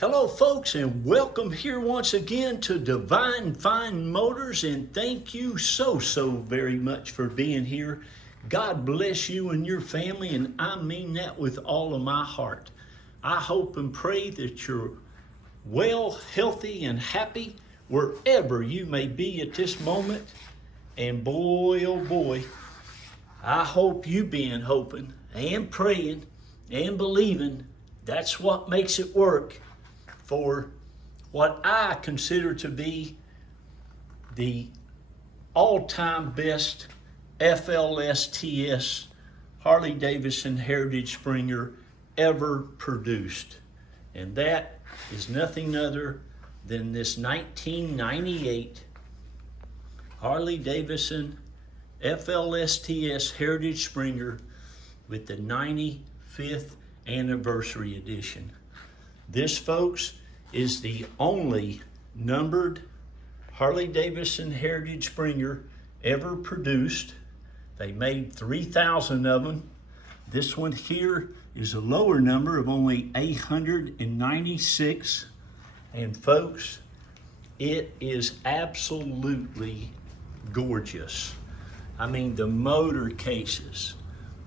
Hello folks, and welcome here once again to Divine Fine Motors, and thank you so very much for being here. God bless you and your family, and I mean that with all of my heart. I hope and pray that you're well, healthy, and happy wherever you may be at this moment. And boy, oh boy, I hope you been hoping and praying and believing. That's what makes it work for what I consider to be the all-time best FLSTS Harley-Davidson Heritage Springer ever produced. And that is nothing other than this 1998 Harley-Davidson FLSTS Heritage Springer with the 95th anniversary edition. This, folks, is the only numbered Harley-Davidson Heritage Springer ever produced. They made 3,000 of them. This one here is a lower number of only 896. And folks, it is absolutely gorgeous. I mean, the motor cases,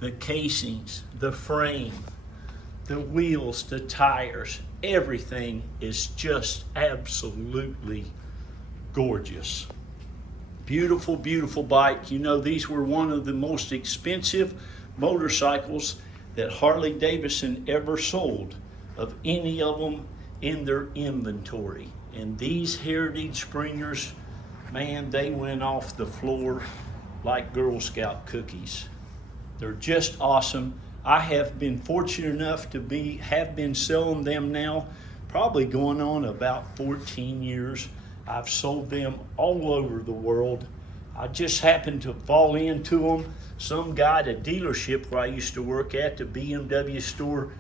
the casings, the frame, the wheels, the tires, everything is just absolutely gorgeous. Beautiful, beautiful bike. You know, these were one of the most expensive motorcycles that Harley-Davidson ever sold of any of them in their inventory. And these Heritage Springers, man, they went off the floor like Girl Scout cookies. They're just awesome. I have been fortunate enough to have been selling them now, probably going on about 14 years. I've sold them all over the world. I just happened to fall into them. Some guy at a dealership where I used to work at, the BMW store,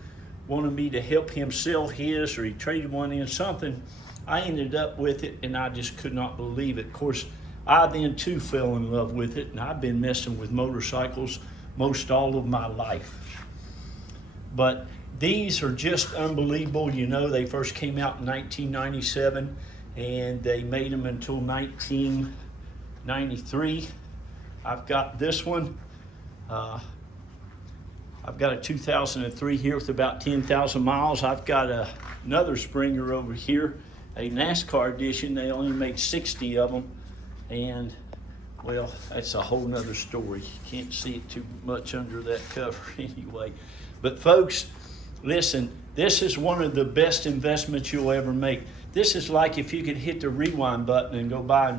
wanted me to help him sell his, or he traded one in something. I ended up with it, and I just could not believe it. Of course, I then too fell in love with it, and I've been messing with motorcycles most all of my life. But these are just unbelievable. You know, they first came out in 1997, and they made them until 1993. I've got this one. I've got a 2003 here with about 10,000 miles. I've got another Springer over here, a NASCAR edition. They only make 60 of them, and well, that's a whole nother story. You can't see it too much under that cover anyway. But folks, listen, this is one of the best investments you'll ever make. This is like if you could hit the rewind button and go buy,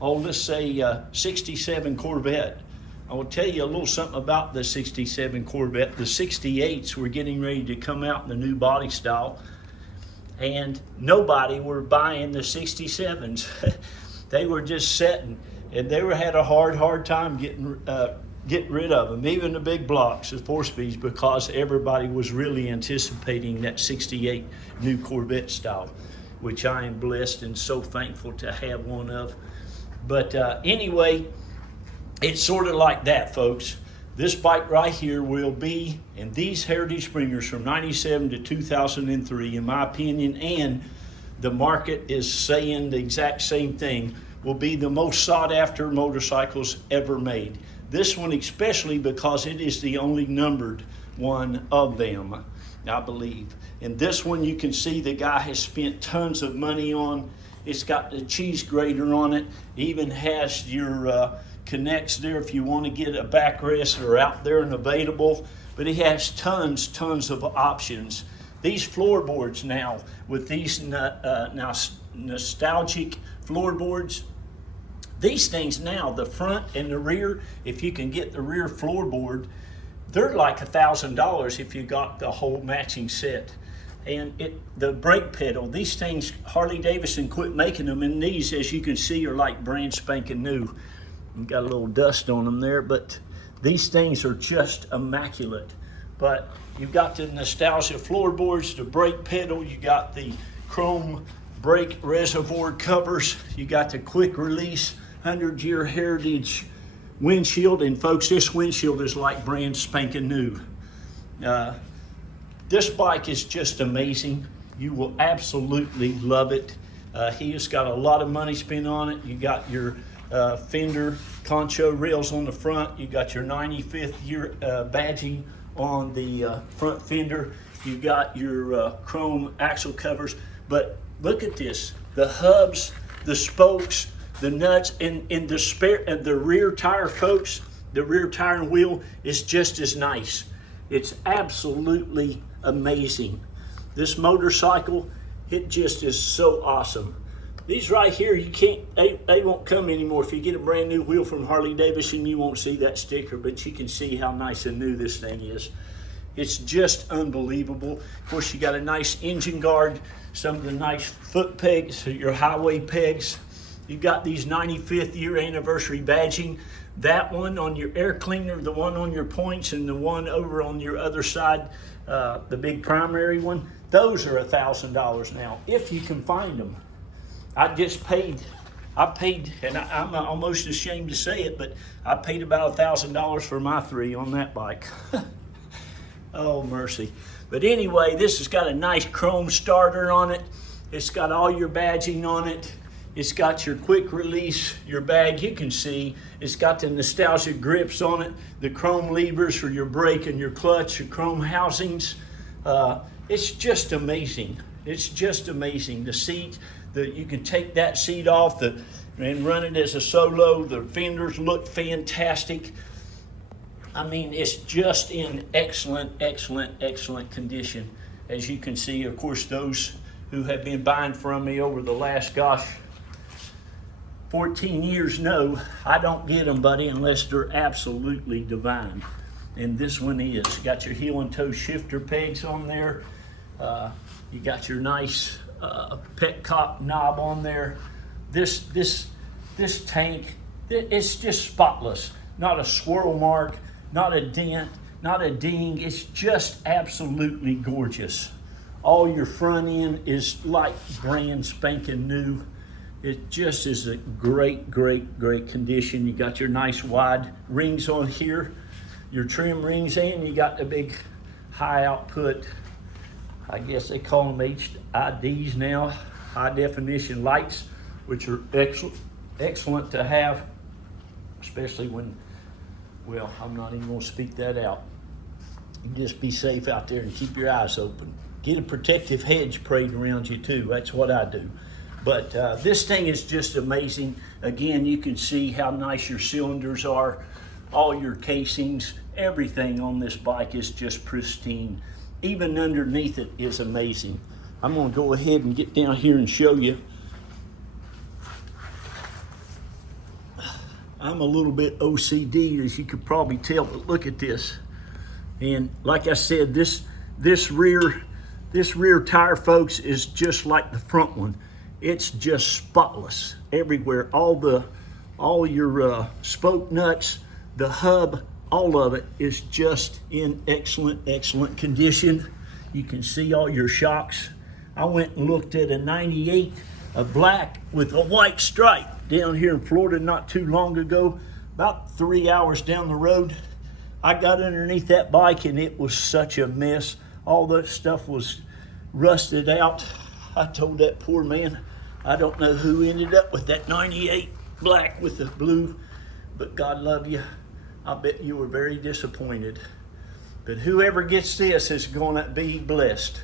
let's say 67 Corvette. I will tell you a little something about the 67 Corvette. The 68s were getting ready to come out in the new body style, and nobody were buying the 67s. They were just setting, and they had a hard time getting rid of them, even the big blocks, the 4-speeds, because everybody was really anticipating that 68 new Corvette style, which I am blessed and so thankful to have one of. But anyway, it's sort of like that, folks. This bike right here will be, and these Heritage Springers from 97 to 2003, in my opinion, and the market is saying the exact same thing, will be the most sought after motorcycles ever made. This one especially because it is the only numbered one of them, I believe. And this one you can see the guy has spent tons of money on. It's got the cheese grater on it. It even has your connects there if you want to get a backrest or out there and available. But it has tons of options. These floorboards now, with these now nostalgic floorboards, these things now, the front and the rear, if you can get the rear floorboard, they're like $1,000 if you got the whole matching set. And the brake pedal, these things, Harley-Davidson quit making them, and these, as you can see, are like brand spanking new. Got a little dust on them there, but these things are just immaculate. But you've got the nostalgia floorboards, the brake pedal, you got the chrome brake reservoir covers, you got the quick release 100-year heritage windshield, and folks, this windshield is like brand spanking new. This bike is just amazing. You will absolutely love it. He has got a lot of money spent on it. You got your fender concho rails on the front. You got your 95th year badging on the front fender. You got your chrome axle covers. But look at this, the hubs, the spokes, the nuts, and the spare and the rear tire, folks. The rear tire and wheel is just as nice. It's absolutely amazing. This motorcycle, it just is so awesome. These right here, you can't, they won't come anymore. If you get a brand new wheel from Harley-Davidson, you won't see that sticker, but you can see how nice and new this thing is. It's just unbelievable. Of course, you got a nice engine guard, some of the nice foot pegs, your highway pegs. You got these 95th year anniversary badging. That one on your air cleaner, the one on your points, and the one over on your other side, the big primary one, those are $1,000 now, if you can find them. I paid, and I'm almost ashamed to say it, but I paid about $1,000 for my 3 on that bike. Oh, mercy. But anyway, this has got a nice chrome starter on it. It's got all your badging on it. It's got your quick release, your bag, you can see. It's got the nostalgia grips on it, the chrome levers for your brake and your clutch, your chrome housings. It's just amazing. It's just amazing. The seat, you can take that seat off and run it as a solo. The fenders look fantastic. I mean, it's just in excellent, excellent, excellent condition. As you can see, of course, those who have been buying from me over the last, 14 years know I don't get them, buddy, unless they're absolutely divine. And this one is. You got your heel and toe shifter pegs on there. You got your nice petcock knob on there. This tank, it's just spotless. Not a swirl mark, not a dent, not a ding. It's just absolutely gorgeous. All your front end is like brand spanking new. It just is a great, great, great condition. You got your nice wide rings on here, your trim rings, and you got the big high output, I guess they call them HIDs now, high definition lights, which are excellent to have, especially when, well, I'm not even gonna speak that out. You just be safe out there and keep your eyes open. Get a protective hedge prayed around you too. That's what I do. But this thing is just amazing. Again, you can see how nice your cylinders are, all your casings, everything on this bike is just pristine. Even underneath it is amazing. I'm gonna go ahead and get down here and show you. I'm a little bit OCD, as you could probably tell, but look at this. And like I said, this rear tire, folks, is just like the front one. It's just spotless everywhere. All your spoke nuts, the hub, all of it is just in excellent, excellent condition. You can see all your shocks. I went and looked at a 98, a black with a white stripe down here in Florida not too long ago, about 3 hours down the road. I got underneath that bike and it was such a mess. All that stuff was rusted out. I told that poor man, I don't know who ended up with that 98 black with the blue, but God love you. I bet you were very disappointed. But whoever gets this is gonna be blessed.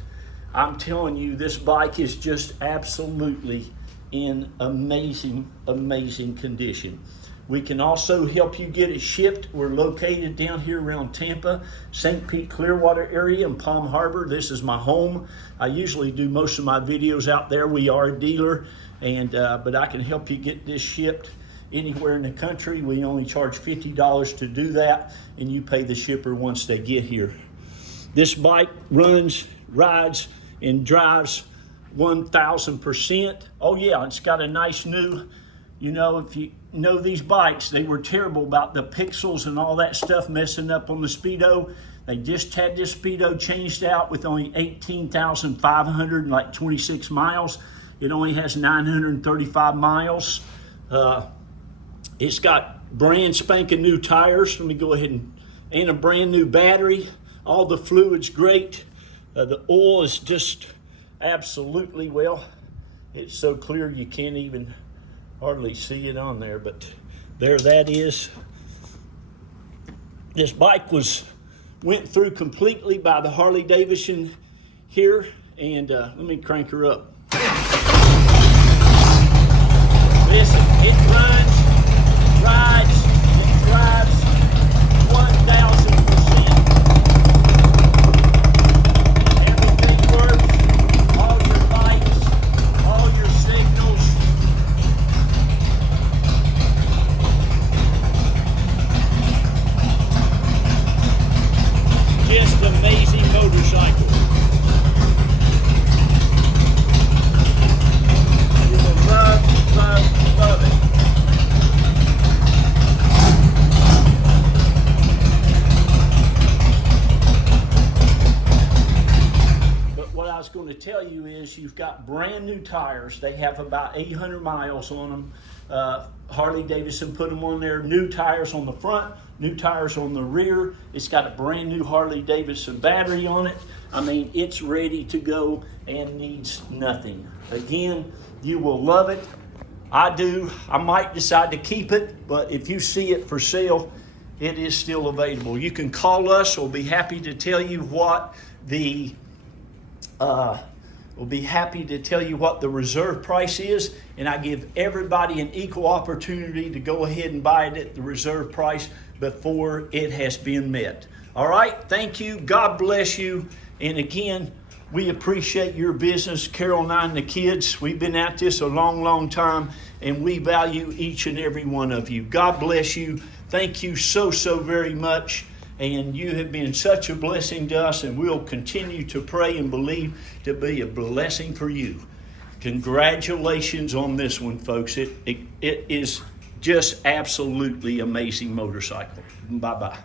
I'm telling you, this bike is just absolutely in amazing, amazing condition. We can also help you get it shipped. We're located down here around Tampa, St. Pete, Clearwater area, and Palm Harbor. This is my home. I usually do most of my videos out there. We are a dealer, and but I can help you get this shipped anywhere in the country. We only charge $50 to do that, and you pay the shipper once they get here. This bike runs, rides, and drives 1,000%. Oh yeah, it's got a nice new, you know, if you know these bikes, they were terrible about the pixels and all that stuff messing up on the speedo. They just had this speedo changed out with only 18,526 miles. It only has 935 miles. It's got brand spanking new tires. Let me go ahead and a brand new battery. All the fluid's great. The oil is just absolutely well. It's so clear you can't even hardly see it on there, but there that is. This bike went through completely by the Harley-Davidson here, and let me crank her up. Listen, it runs, rides, it drives 1,000%. Everything works, all your lights, all your signals. Just amazing motorcycle. You will love it. But what I was going to tell you is you've got brand new tires. They have about 800 miles on them. Harley-Davidson put them on there. New tires on the front, new tires on the rear. It's got a brand new Harley-Davidson battery on it. I mean, it's ready to go and needs nothing. Again, you will love it. I do. I might decide to keep it, but if you see it for sale, it is still available. You can call us. We'll be happy to tell you what the reserve price is, and I give everybody an equal opportunity to go ahead and buy it at the reserve price before it has been met. All right, thank you. God bless you. And again, we appreciate your business, Carol and I and the kids. We've been at this a long, long time, and we value each and every one of you. God bless you. Thank you so, so very much. And you have been such a blessing to us, and we'll continue to pray and believe to be a blessing for you. Congratulations on this one, folks. It is just absolutely amazing motorcycle. Bye-bye.